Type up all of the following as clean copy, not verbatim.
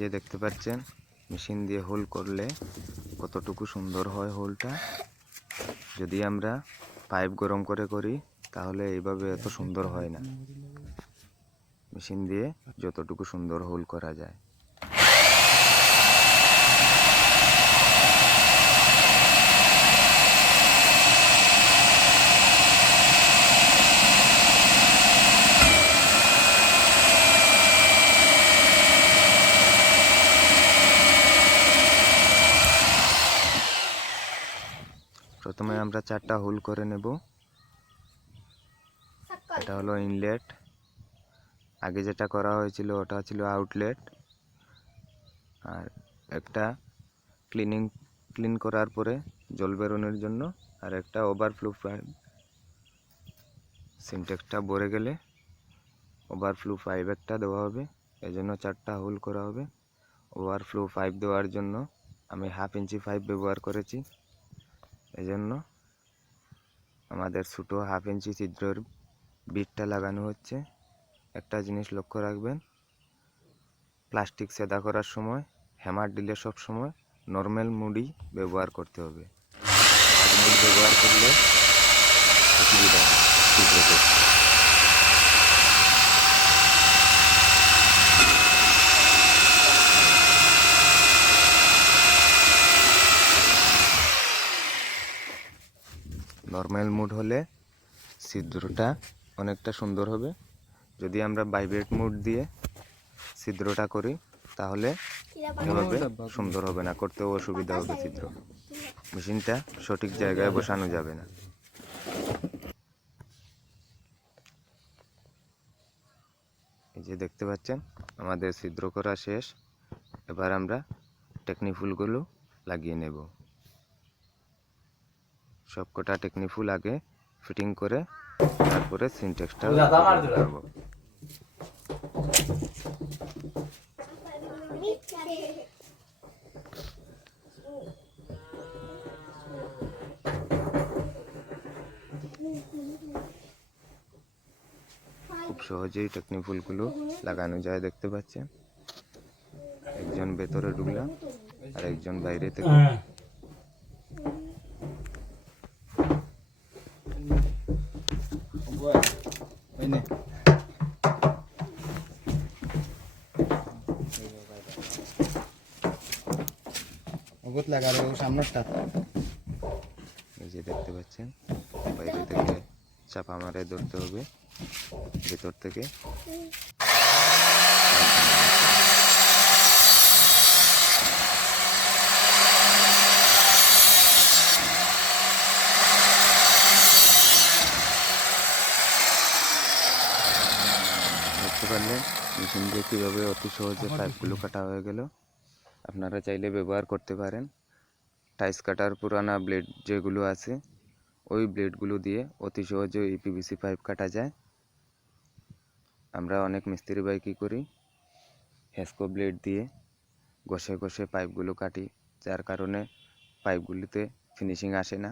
যে দেখতে পাচ্ছেন মেশিন দিয়ে হোল করলে কতটুকু সুন্দর হয় হোলটা। যদি আমরা পাইপ গরম করে করি তাহলে এইভাবে এত সুন্দর হয় না। মেশিন দিয়ে যতটুকু সুন্দর হোল করা যায়। প্রথমে আমরা 4টা হোল করে নেব। এটা হলো ইনলেট, আগে যেটা করা হয়েছিল ওটা ছিল আউটলেট, আর একটা ক্লিন করার পরে জল বেরোনোর জন্য, আর একটা ওভারফ্লো পাইপ। সিনটেক্সটা ভরে গেলে ওভারফ্লো পাইপ একটা দেওয়া হবে, এজন্য 4টা হোল করা হবে। ওভারফ্লো পাইপ দেওয়ার জন্য আমি 1/2 ইঞ্চি পাইপ ব্যবহার করেছি। এজন্য আমাদের ছোটো 1/2 ইঞ্চি ছিদ্রের বিটটা লাগানো হচ্ছে। একটা জিনিস লক্ষ্য রাখবেন, প্লাস্টিক সেদা করার সময় হ্যামার দিলে সব সময় নর্মাল মুডই ব্যবহার করতে হবে। মুড ব্যবহার করলে অসুবিধা হয় ছিদ্রতে। নর্মাল মুড হলে ছিদ্রটা অনেকটা সুন্দর হবে। যদি আমরা ভাইব্রেট মুড দিয়ে ছিদ্রটা করি তাহলে এভাবে সুন্দর হবে না, করতেও অসুবিধা হবে ছিদ্র। মেশিনটা সঠিক জায়গায় বসানো যাবে না। এই যে দেখতে পাচ্ছেন আমাদের ছিদ্র করা শেষ। এবার আমরা টেকনিফুলগুলো লাগিয়ে নেব। সবকটা টেকনিফুল আগে ফিটিং করে তারপরে সিনটেক্সটা লাগাবো। খুব সহজেই টেকনিফুলগুলো লাগানো যায়, দেখতে পাচ্ছেন। একজন ভেতরে ঢুকলো আর একজন বাইরে থেকে। এই যে দেখতে পাচ্ছেন বাইরে থেকে চাপা মারে ধরতে হবে, ভেতর থেকে দেখতে পারলেন মেশিন দিয়ে কীভাবে অতি সহজে পাইপগুলো কাটা হয়ে গেল। আপনারা চাইলে ব্যবহার করতে পারেন। টাইস কাটার পুরানা ব্লেড যেগুলো আছে ওই ব্লেডগুলো দিয়ে অতি সহজে এই পিভিসি পাইপ কাটা যায়। আমরা অনেক মিস্ত্রি ভাই কী করি, হেসকো ব্লেড দিয়ে ঘষে ঘষে পাইপগুলো কাটি, যার কারণে পাইপগুলিতে ফিনিশিং আসে না,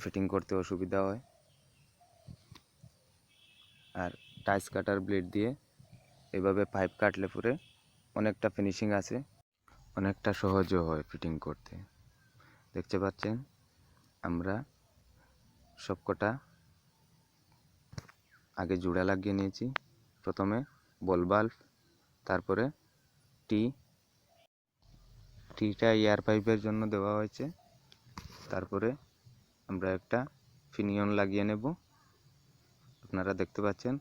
ফিটিং করতে অসুবিধা হয়। আর টাইস কাটার ব্লেড দিয়ে এভাবে পাইপ কাটলে পরে অনেকটা ফিনিশিং আসে, অনেকটা সহজও হয় ফিটিং করতে। দেখতে পাচ্ছেন আমরা সবকটা আগে জোড়া লাগিয়ে নিয়েছি। প্রথমে বল বাল্ব, তারপরে টিটা এয়ার পাইপের জন্য দেওয়া হয়েছে। তারপরে আমরা একটা ফিনিয়ন লাগিয়ে নেব। আপনারা দেখতে পাচ্ছেন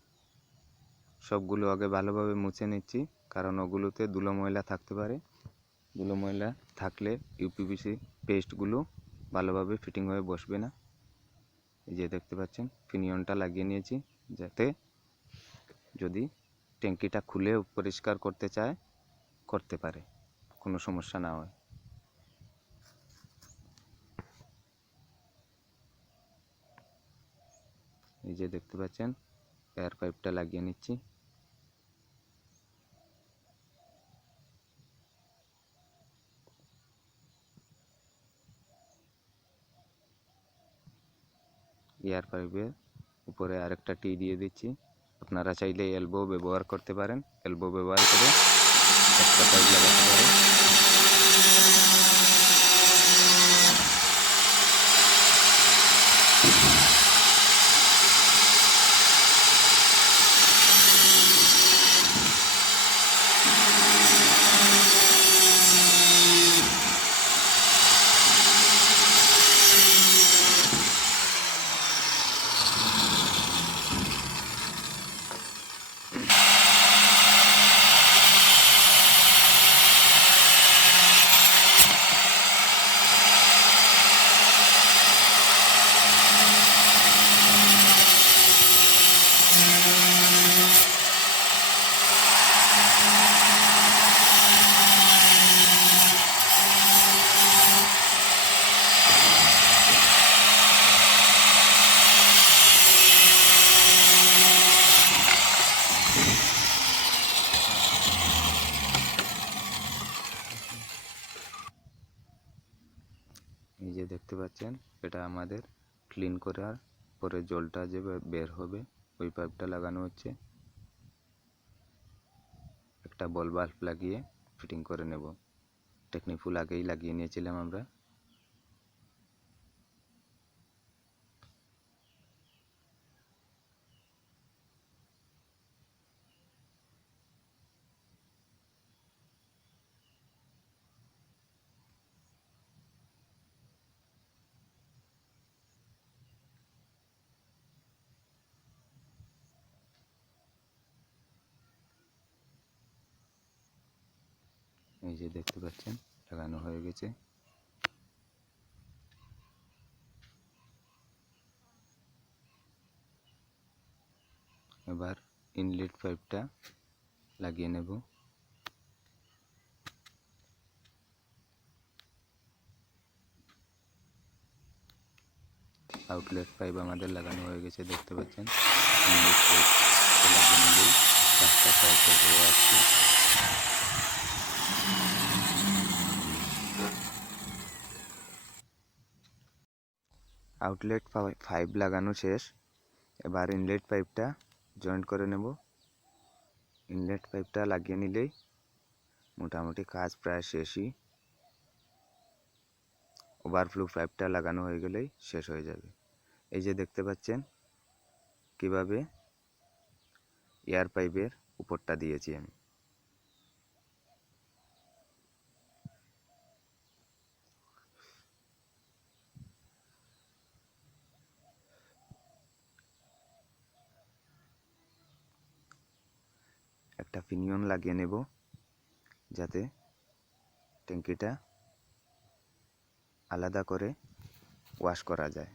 সবগুলো আগে ভালোভাবে মুছে নিচ্ছি, কারণ ওগুলোতে ধুলো ময়লা থাকতে পারে। ধুলো ময়লা থাকলে ইউপিভিসি পেস্টগুলো ভালোভাবে ফিটিং হয়ে বসবে না। এই যে দেখতে পাচ্ছেন ফিনিয়নটা লাগিয়ে নিয়েছি, যাতে যদি ট্যাঙ্কিটা খুলে পরিষ্কার করতে চায় করতে পারে, কোনো সমস্যা না হয়। এই যে দেখতে পাচ্ছেন এয়ার পাইপটা লাগিয়ে নিচ্ছি। এয়ার পাইপের উপরে আরেকটা টি দিয়ে দিচ্ছি। আপনারা চাইলে এলবো ব্যবহার করতে পারেন, এলবো ব্যবহার করে একটা পাইপ লাগাতে পারেন। এই যে দেখতে পাচ্ছেন, এটা আমাদের ক্লিন করার পরে জলটা যে বের হবে ওই পাইপটা লাগানো হচ্ছে। একটা বল বাল্ব লাগিয়ে ফিটিং করে নেব। টেকনিফুল আগেই লাগিয়ে নিয়েছিলাম আমরা। এই যে দেখতে পাচ্ছেন লাগানো হয়ে গেছে। এবার ইনলেট পাইপটা লাগিয়ে নেব। আউটলেট পাইপ আমাদের লাগানো হয়ে গেছে দেখতে পাচ্ছেন। ইনলেট পাইপ লাগিয়ে নিলেই কাজটা প্রায় শেষ হয়ে আসছে। আউটলেট পাইপ লাগানো শেষ। এবার ইনলেট পাইপটা জয়েন্ট করে নেব। ইনলেট পাইপটা লাগিয়ে নিলেই মোটামুটি কাজ প্রায় শেষই। ওভারফ্লো পাইপটা লাগানো হয়ে গেলেই শেষ হয়ে যাবে। এই যে দেখতে পাচ্ছেন কিভাবে এয়ার পাইপের উপরটা দিয়েছি আমি। একটা পিনিয়ন লাগিয়ে নেব যাতে ট্যাঙ্কিটা আলাদা করে ওয়াশ করা যায়।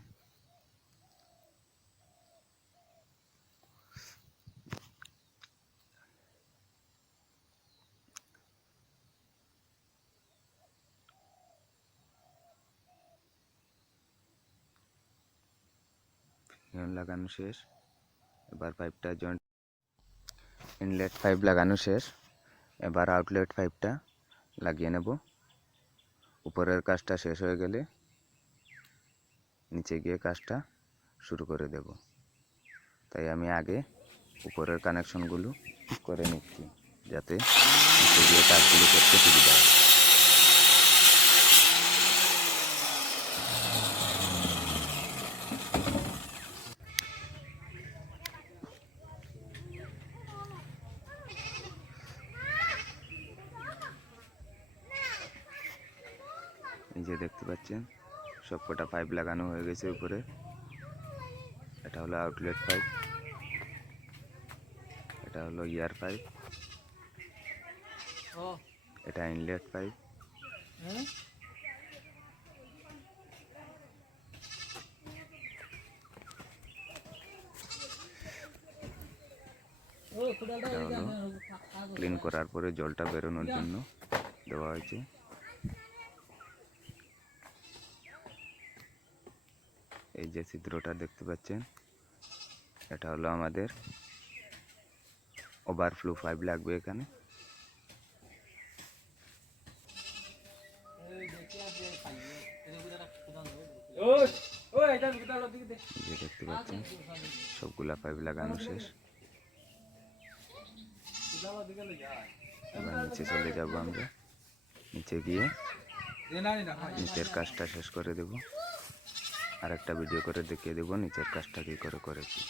পিনিয়ন লাগানো শেষ। এবার পাইপটা জয়েন্ট। ইনলেট পাইপ লাগানো শেষ। এবার আউটলেট পাইপটা লাগিয়ে নেব। উপরের কাজটা শেষ হয়ে গেলে নিচে গিয়ে কাজটা শুরু করে দেব। তাই আমি আগে উপরের কানেকশনগুলো করে নিচ্ছি যাতে নিচে গিয়ে কাজগুলো করতে সুবিধা হয়। এই যে দেখতে পাচ্ছেন সবকটা পাইপ লাগানো হয়ে গেছে উপরে। এটা হলো আউটলেট পাইপ, এটা হলো এয়ার পাইপ, এটা ইনলেট পাইপ। এটা হলো ক্লিন করার পরে জলটা বেরোনোর জন্য দেওয়া হয়েছে। এই যে ছিদ্রটা দেখতে পাচ্ছেন এটা হলো আমাদের ওভারফ্লো পাইপ লাগবে এখানে। যে দেখতে পাচ্ছেন সবগুলা পাইপ লাগানো শেষ। এবার নিচে চলে যাব আমরা, নিচে গিয়ে নিচের কাজটা শেষ করে দেব, আর একটা ভিডিও করে দেখিয়ে দেব নিচের কাজটা কী করে করেছি।